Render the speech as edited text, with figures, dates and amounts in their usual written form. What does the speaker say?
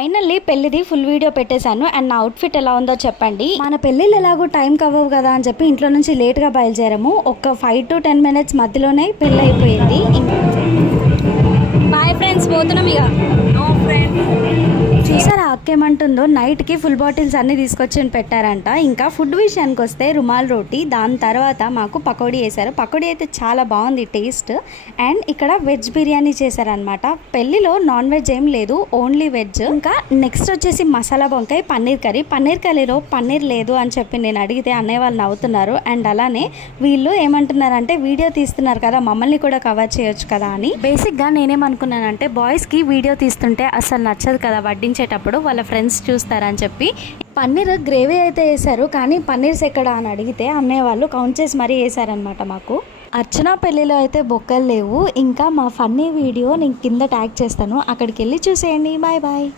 Finally పెళ్లిది full video పెట్టేశాను and నా outfit ఎలా ఉందో చెప్పండి. మన పెళ్ళిళ్ళు ఎలాగో టైం కవ్వవు కదా అని చెప్పి ఇంట్లో నుంచి లేట్గా బయలుదేరాము. ఒక 5 to 10 minutes మధ్యలోనే పెళ్ళి అయిపోయింది. బాయ్ ఫ్రెండ్స్, పోతున్నాం ఇక. చూసారా అక్కేమంటుందో, నైట్కి ఫుల్ బాటిల్స్ అన్నీ తీసుకొచ్చి పెట్టారంట. ఇంకా ఫుడ్ విషయానికి వస్తే రుమాల్ రోటీ, దాని తర్వాత మాకు పకోడీ వేశారు. పకోడీ అయితే చాలా బాగుంది టేస్ట్. అండ్ ఇక్కడ వెజ్ బిర్యానీ చేశారనమాట. పెళ్ళిలో నాన్ వెజ్ ఏం లేదు, ఓన్లీ వెజ్. ఇంకా నెక్స్ట్ వచ్చేసి మసాలా వంకాయ, పన్నీర్ కర్రీ. పన్నీర్ కర్రీలో పన్నీర్ లేదు అని చెప్పి నేను అడిగితే అన్నయ్య వాళ్ళు నవ్వుతున్నారు. అండ్ అలానే వీళ్ళు ఏమంటున్నారంటే, వీడియో తీస్తున్నారు కదా, మమ్మల్ని కూడా కవర్ చేయొచ్చు కదా అని. బేసిక్గా నేనేమనుకున్నానంటే, బాయ్స్కి వీడియో తీస్తుంటే అసలు నచ్చదు కదా వడ్డించేటప్పుడు, వాళ్ళ ఫ్రెండ్స్ చూస్తారని చెప్పి పన్నీర్ గ్రేవీ అయితే వేశారు. కానీ పన్నీర్స్ ఎక్కడ అని అడిగితే అన్నయ్య వాళ్ళు కౌంట్ చేసి మరీ వేశారనమాట. మాకు అర్చన పెళ్ళిలో అయితే బొక్కలు లేవు. ఇంకా మా ఫన్నీ వీడియో నేను కింద ట్యాగ్ చేస్తాను, అక్కడికి వెళ్ళి చూసేయండి. Bye bye.